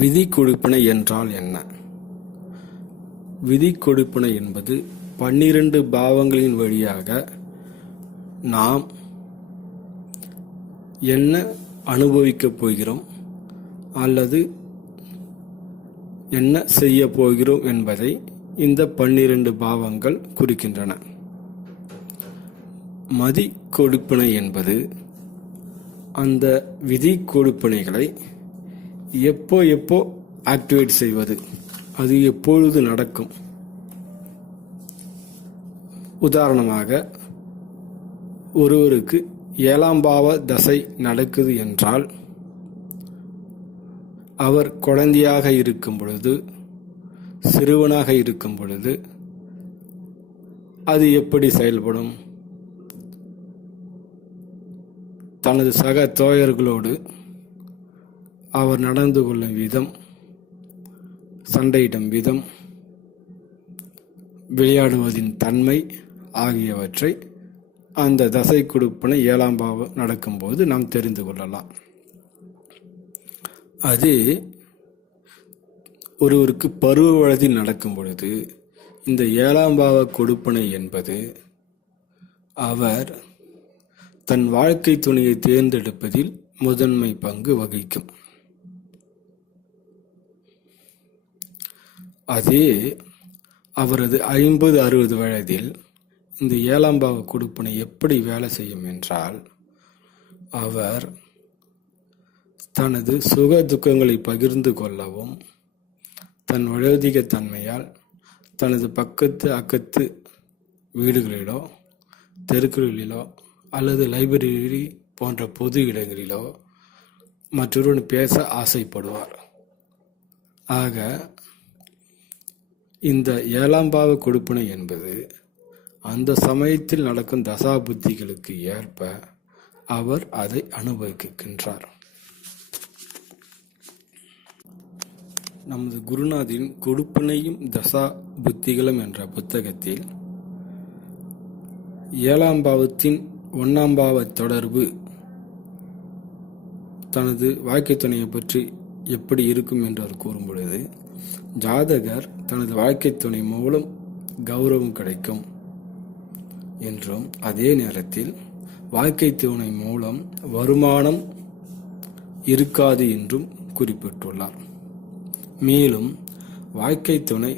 விதி கொடுப்பினை என்றால் என்ன? விதி கொடுப்பினை என்பது 12 பாவங்களின் வழியாக நாம் என்ன அனுபவிக்கப் போகிறோம் அல்லது என்ன செய்ய போகிறோம் என்பதை இந்த 12 பாவங்கள் குறிக்கின்றன. மதி கொடுப்பினை என்பது அந்த விதி கொடுப்பினைகளை எப்போ ஆக்டிவேட் செய்வது, அது எப்பொழுது நடக்கும். உதாரணமாக, ஒருவருக்கு 7ஆம் பாவ தசை நடக்குது என்றால் அவர் குழந்தையாக இருக்கும் பொழுது, சிறுவனாக இருக்கும் பொழுது அது எப்படி செயல்படும்? தனது சக தோழர்களோடு அவர் நடந்து கொள்ளும் விதம், சண்டையிடும் விதம், விளையாடுவதின் தன்மை ஆகியவற்றை அந்த தசை கொடுப்பினை 7ஆம் பாவம் நடக்கும்போது நாம் தெரிந்து கொள்ளலாம். அது ஒருவருக்கு பருவ வயதில் நடக்கும் பொழுது இந்த 7ஆம் பாவ கொடுப்பினை என்பது அவர் தன் வாழ்க்கை துணையை தேர்ந்தெடுப்பதில் முதன்மை பங்கு வகிக்கும். அதே அவரது 50-60 வயதில் இந்த 7ஆம் பாவ கொடுப்பினை எப்படி வேலை செய்யும் என்றால், அவர் தனது சுக துக்கங்களை பகிர்ந்து கொள்ளவும், தன் வயோதிக தன்மையால் தனது பக்கத்து அக்கத்து வீடுகளிலோ, தெருக்களிலோ அல்லது லைப்ரரி போன்ற பொது இடங்களிலோ மற்றொருடன் பேச ஆசைப்படுவார். ஆக இந்த 7ஆம் பாவ கொடுப்பினை என்பது அந்த சமயத்தில் நடக்கும் தசா புத்திகளுக்கு ஏற்ப அவர் அதை அனுபவிக்கின்றார். நமது குருநாதின் கொடுப்பினையும் தசா புத்திகளும் என்ற புத்தகத்தில் 7ஆம் பாவத்தின் 1ஆம் பாவ தொடர்பு தனது வாழ்க்கை துணையை பற்றி எப்படி இருக்கும் என்று அவர் கூறும் பொழுது, ஜாதகர் தனது வாழ்க்கை துணை மூலம் கௌரவம் கிடைக்கும் என்றும், அதே நேரத்தில் வாழ்க்கை துணை மூலம் வருமானம் இருக்காது என்றும் குறிப்பிட்டுள்ளார். மேலும் வாழ்க்கை துணை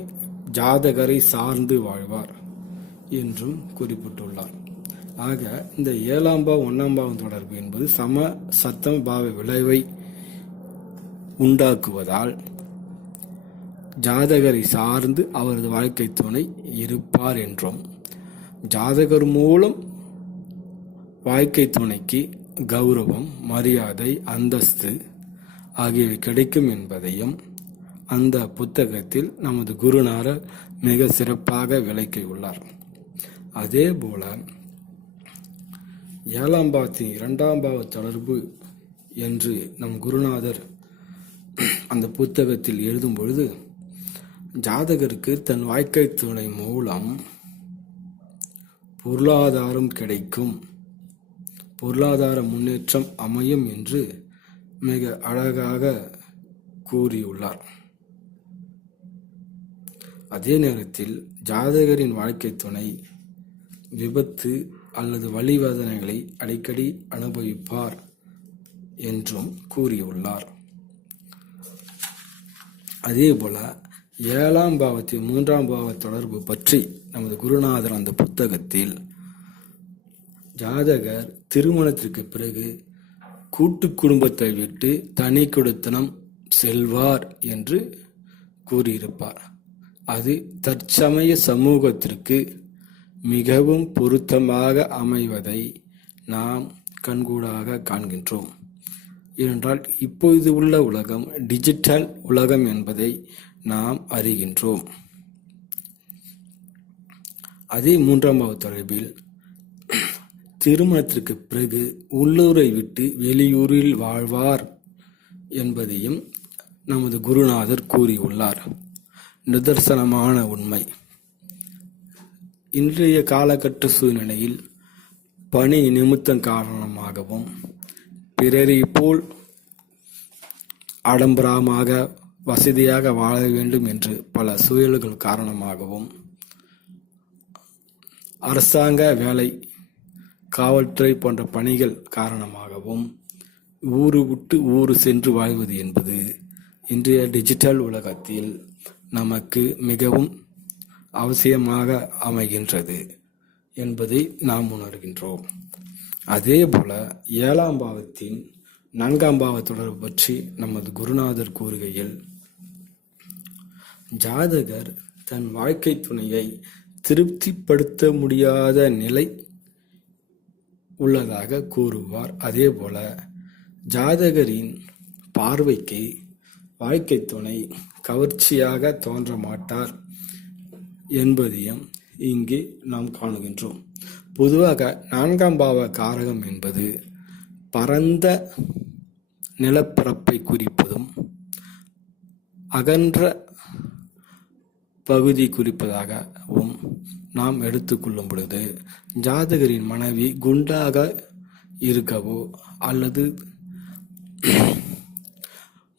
ஜாதகரை சார்ந்து வாழ்வார் என்றும் குறிப்பிட்டுள்ளார். ஆக இந்த 7ஆம் பாவம் 1ஆம் பாவம் தொடர்பு என்பது சம சத்தம பாவ விளைவை உண்டாக்குவதால் ஜாதகரை சார்ந்து அவரது வாழ்க்கை துணை இருப்பார் என்றும், ஜாதகர் மூலம் வாழ்க்கை துணைக்கு கௌரவம், மரியாதை, அந்தஸ்து ஆகியவை கிடைக்கும் என்பதையும் அந்த புத்தகத்தில் நமது குருநாதர் மிக சிறப்பாக விளக்கியுள்ளார். அதே போல 7ஆம் பாவத்தின் 2ஆம் பாவ தொடர்பு என்று நம் குருநாதர் அந்த புத்தகத்தில் எழுதும் பொழுது, ஜாதகருக்கு தன் வாழ்க்கை துணை மூலம் பொருளாதாரம் கிடைக்கும், பொருளாதார முன்னேற்றம் அமையும் என்று மிக அழகாக கூறியுள்ளார். அதே நேரத்தில் ஜாதகரின் வாழ்க்கை துணை விபத்து அல்லது வலிவேதனைகளை அடிக்கடி அனுபவிப்பார் என்றும் கூறியுள்ளார். அதேபோல 7ஆம் பாவத்தின் 3ஆம் பாவ தொடர்பு பற்றி நமது குருநாதர் அந்த புத்தகத்தில், ஜாதகர் திருமணத்திற்கு பிறகு கூட்டு குடும்பத்தை விட்டு தனி குடித்தனம் செல்வார் என்று கூறியிருப்பார். அது தற்சமய சமூகத்திற்கு மிகவும் பொருத்தமாக அமைவதை நாம் கண்கூடாக காண்கின்றோம். ஏனென்றால் இப்பொழுது உள்ள உலகம் டிஜிட்டல் உலகம் என்பதை நாம் அறிகின்றோம். அதே 3ஆம் பாவ தொடர்பில் திருமணத்திற்கு பிறகு உள்ளூரை விட்டு வெளியூரில் வாழ்வார் என்பதையும் நமது குருநாதர் கூறியுள்ளார். நிதர்சனமான உண்மை. இன்றைய காலகட்ட சூழ்நிலையில் பணி நிமித்தம் காரணமாகவும் பிறரை போல் ஆடம்பரமாக வசதியாக வாழ வேண்டும் என்று பல சூழல்கள் காரணமாகவும், அரசாங்க வேலை, காவல்துறை போன்ற பணிகள் காரணமாகவும் ஊரு விட்டு ஊரு சென்று வாழ்வது என்பது இன்றைய டிஜிட்டல் உலகத்தில் நமக்கு மிகவும் அவசியமாக அமைகின்றது என்பதை நாம் உணர்கின்றோம். அதேபோல 7ஆம் பாவத்தின் 4ஆம் பாவ தொடர்பு பற்றி நமது குருநாதர் கூறுகையில், ஜாதகர் தன் வாழ்க்கை துணையை திருப்திப்படுத்த முடியாத நிலை உள்ளதாக கூறுவார். அதேபோல ஜாதகரின் பார்வைக்கு வாழ்க்கை துணை கவர்ச்சியாக தோன்ற மாட்டார் என்பதையும் இங்கே நாம் காணுகின்றோம். பொதுவாக 4ஆம் பாவ காரகம் என்பது பரந்த நிலப்பரப்பை குறிப்பதும் அகன்ற பகுதி குறிப்பதாகவும் நாம் எடுத்துக்கொள்ளும் பொழுது, ஜாதகரின் மனைவி குண்டாக இருக்கவோ அல்லது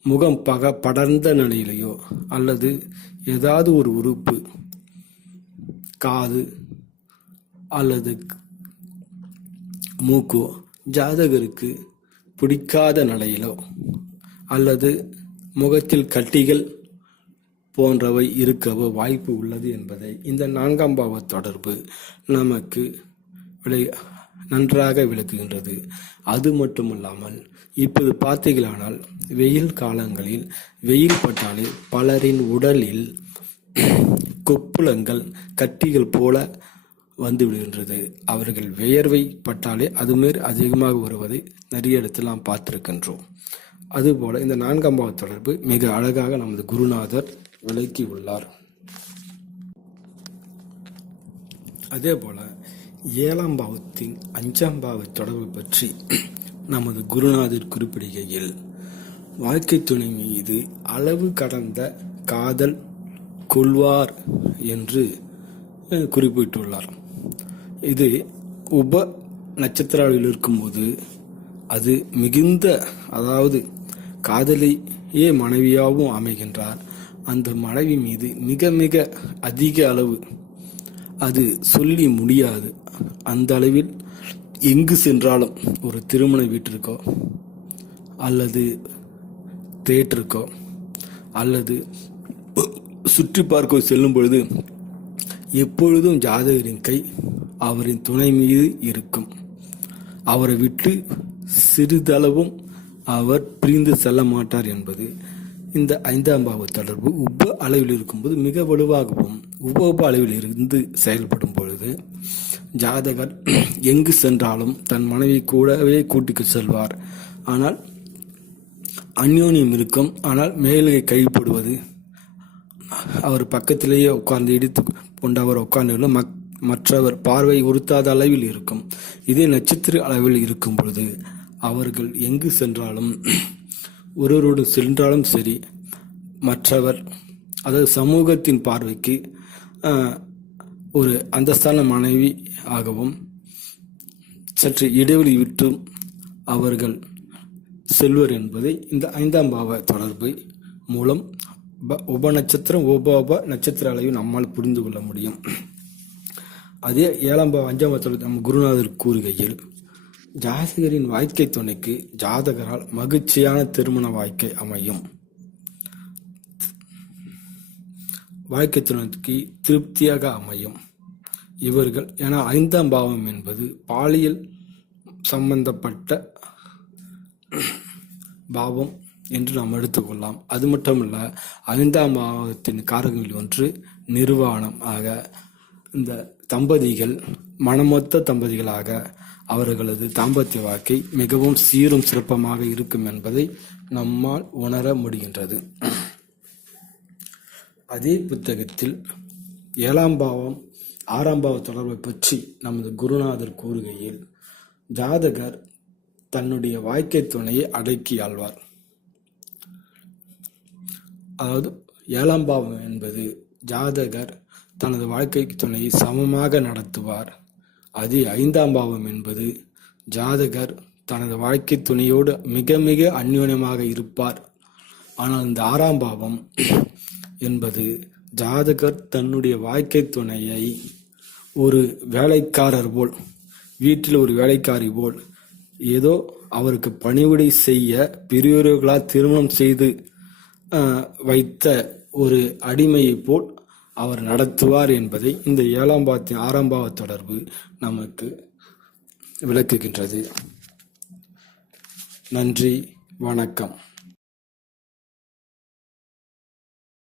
முகம் படர்ந்த நிலையிலையோ அல்லது ஏதாவது ஒரு உறுப்பு, காது அல்லது மூக்கோ ஜாதகருக்கு பிடிக்காத நிலையிலோ அல்லது முகத்தில் கட்டிகள் போன்றவை இருக்கவோ வாய்ப்பு உள்ளது என்பதை இந்த 4ஆம் பாவ தொடர்பு நமக்கு நன்றாக விளக்குகின்றது. அது மட்டுமல்லாமல் இப்போது பார்த்தீர்களானால் வெயில் காலங்களில் வெயில் பட்டாலே பலரின் உடலில் கொப்புளங்கள் கட்டிகள் போல வந்து விடுகின்றது. அவர்கள் வியர்வை பட்டாலே அதுமாரி அதிகமாக வருவதை நிறைய இடத்தில் நாம் பார்த்திருக்கின்றோம். அதுபோல இந்த 4ஆம் பாவ தொடர்பு மிக அழகாக நமது குருநாதர் விளக்கி உள்ளார். அதேபோல 7ஆம் பாவத்தின் 5ஆம் பாவ தொடர்பு பற்றி நமது குருநாதர் குறிப்பிடுகையில், வாழ்க்கை துணை மீது அளவு கடந்த காதல் கொள்வார் என்று குறிப்பிட்டுள்ளார். இது உப நட்சத்திராவில் இருக்கும்போது அது மிகுந்த, அதாவது காதலியே மனைவியாகவும் அமைகின்றார். அந்த மனைவி மீது மிக மிக அதிக அளவு, அது சொல்லி முடியாது, அந்த அளவில் எங்கு சென்றாலும், ஒரு திருமண வீட்டிற்கோ அல்லது தேட்டருக்கோ அல்லது சுற்றி பார்க்க செல்லும் பொழுது எப்பொழுதும் ஜாதகரின் கை அவரின் துணை மீது இருக்கும். அவரை விட்டு சிறிதளவும் அவர் பிரிந்து செல்ல மாட்டார் என்பது இந்த 5ஆம் பாவ தொடர்பு உப அளவில் இருக்கும்போது மிக வலுவாகவும், உப அளவில் இருந்து செயல்படும் பொழுது ஜாதகர் எங்கு சென்றாலும் தன் மனைவி கூடவே கூட்டிக்கு செல்வார். ஆனால் அந்யோன்யம் இருக்கும். ஆனால் மேலே கைப்படுவது, அவர் பக்கத்திலேயே உட்கார்ந்து இடித்து கொண்டு அவர் உட்கார்ந்து மற்றவர் பார்வை உறுத்தாத அளவில் இருக்கும். இதே நட்சத்திர அளவில் இருக்கும் பொழுது அவர்கள் எங்கு சென்றாலும், ஒருவரோடு சென்றாலும் சரி, மற்றவர், அதாவது சமூகத்தின் பார்வைக்கு ஒரு அந்தஸ்தான மனைவி ஆகவும் சற்று இடைவெளி விட்டும் அவர்கள் செல்வர் என்பதை இந்த 5ஆம் பாவ தொடர்பு மூலம் உப நட்சத்திரம் உப நட்சத்திர அளவில் நம்மால் புரிந்து கொள்ள முடியும். அதே 7ஆம் பாவ 5ஆம் பாவ தொடர்பு நம்ம குருநாதர் கூறுகையில், ஜாதகரின் வாழ்க்கை துணைக்கு ஜாதகரால் மகிழ்ச்சியான திருமண வாழ்க்கை அமையும். வாழ்க்கை துணைக்கு திருப்தியாக அமையும். இவர்கள் ஏன்னா 5ஆம் பாவம் என்பது பாலியல் சம்பந்தப்பட்ட பாவம் என்று நாம் எடுத்துக்கொள்ளலாம். அது மட்டுமல்ல, 5ஆம் பாவத்தின் காரகங்களில் ஒன்று நிர்வாணம் ஆக, இந்த தம்பதிகள் மனமொத்த தம்பதிகளாக அவர்களது தாம்பத்திய வாழ்க்கை மிகவும் சீரும் சிறப்பமாக இருக்கும் என்பதை நம்மால் உணர முடிகின்றது. அதே புத்தகத்தில் 7ஆம் பாவம் 6ஆம் பாவ தொடர்பை பற்றி நமது குருநாதர் கூறுகையில், ஜாதகர் தன்னுடைய வாழ்க்கை துணையை அடக்கி ஆள்வார். அதாவது 7ஆம் பாவம் என்பது ஜாதகர் தனது வாழ்க்கை துணையை சமமாக நடத்துவார். அதே 5ஆம் பாவம் என்பது ஜாதகர் தனது வாழ்க்கை துணையோடு மிக மிக அந்யோன்யமாக இருப்பார். ஆனால் இந்த 6ஆம் பாவம் என்பது ஜாதகர் தன்னுடைய வாழ்க்கை துணையை ஒரு வேலைக்காரர் போல், வீட்டில் ஒரு வேலைக்காரி போல், ஏதோ அவருக்கு பணிவிடை செய்ய பெரியோர்களால் திருமணம் செய்து வைத்த ஒரு அடிமையை போல் அவர் நடத்துவார் என்பதை இந்த 7ஆம் பாவத்தின் 6ஆம் பாவ தொடர்பு நமக்கு விளக்குகின்றது. நன்றி, வணக்கம்.